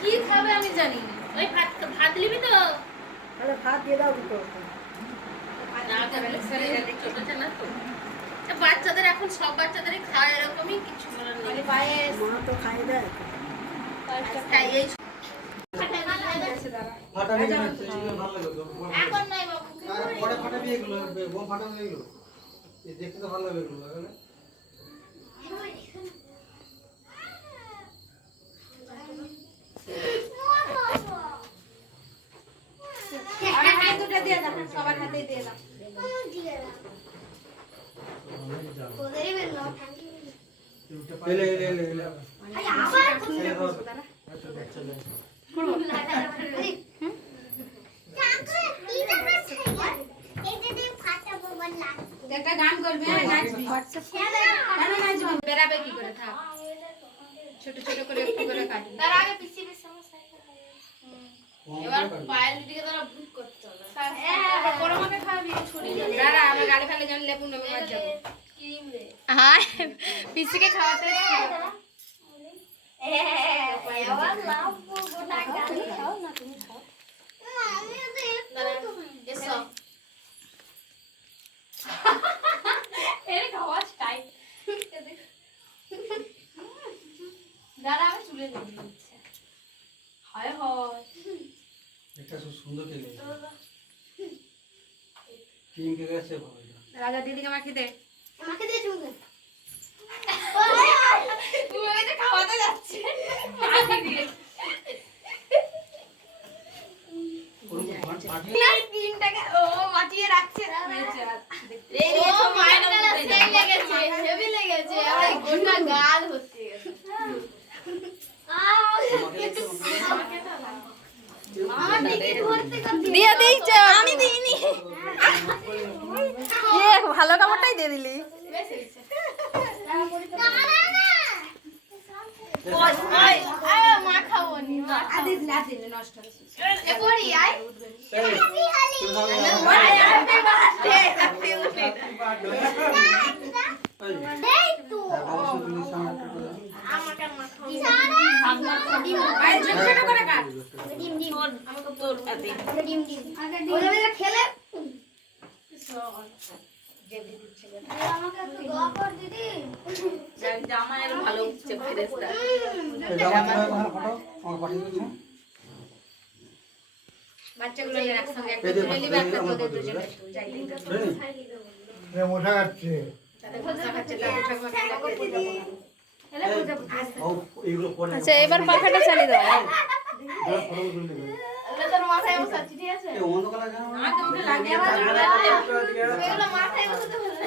কি খাবে আমি জানি। ওই ভাত ভাত নিবি তো? তাহলে ভাত দিয়ে দাও দুটো। বাচ্চাদের এখন সব বাচ্চাদেরই খায় এরকমই, কিছু বলার নেই। পায়েস মা তো খাইয়ে দেয়। এই ফাটা নিয়ে যাচ্ছে, ভালো লাগে তো। এখন নাই বাবু, পরে ফাটাবি এগুলো, বোম ফাটানো এগুলো। এই দেখতে তো ভালো লাগে এগুলো, তাহলে দুটো দিয়ে দাও, সবার হাতে দিয়ে দাও। এলে এলে এলে এলে একটা গান করবে, নাচবি। বেরাবে কি করে, থাক ছোট ছোট করে একটু করে কাটবি। তার আগে পিছি পিছি এবার পায়েল দিদিকে তারা ভূত করতে হবে। হ্যাঁ বড় মাকে খাওয়াবি, ছুরি দাঁড়া, আমি গালে ফেলে জান লেবু নেবে মার যাব। ক্রিম রে হ্যাঁ, পিসিকে খাওয়াতে আবার লাভ গোটা গালি খাও না, তুমি খাও। আমি তো এসো এর খাওয়া স্টাইল দাঁড়া, আমি চুলে দিয়ে দিচ্ছি। হয় হয় এটা খুব সুন্দর কেক। ক্রিম কেক আছে ভালো। রাজা দিদিকে মাখিয়ে দে। আমাকে দিয়ে চুল। তুমি ওই যে খাওয়াতে যাচ্ছে, মাখিয়ে দিয়ে না ক্রিমটাকে ও মাটিয়ে রাখছে। ও মায়ের গালে সেই লেগেছে, হেভি লেগেছে, আমার গোটা গাল হচ্ছে গেছে। দিয়ে দিয়েছে, আমি দিইনি। ভালো কাপড়টাই দিয়ে দিলি। মা খাবো নি, নষ্ট করি আয়। ভালো উঠছে ফেরেশতা। বাচ্চাগুলো একসঙ্গে একটা তুলে নিবে, একটা তোদের দুজনে একটু যাই দিতে। মোটা কাটছে। আচ্ছা, এবার পাখাটা চালিয়ে দাও। তোর মাথায় বসাচ্ছি, ঠিক আছে? আমাকে উঠে লাগিয়ে এগুলো মাথায় বসাতে হবে।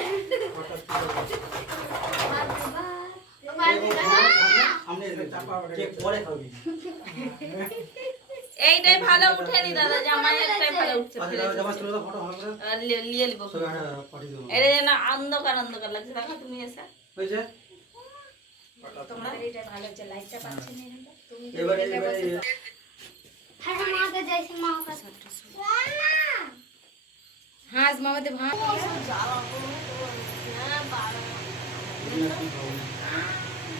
এইটাই ভালো উঠেনি দাদা, জামাই একটাই ভালো উঠছে। লিয়ে লিব, এটা যেন অন্ধকার অন্ধকার লাগছে। দেখো তুমি এসে তোমরা এইটা ভালো হচ্ছে, লাইটটা পাচ্ছি না এখানটা। তুমি এবারে হাঁস মামাতে ভাঁ।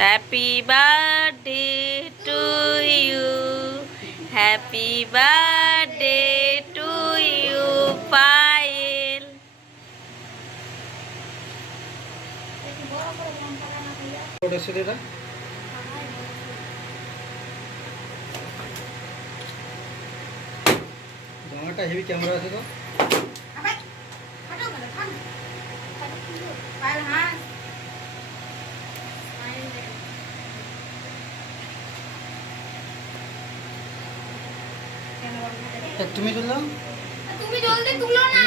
Happy birthday to you, happy birthday to you Payel. ওটা সেটা জামাটা হেভি ক্যামেরা আছে তো। তুমি তুললাম তুমি জলদি তুলো না।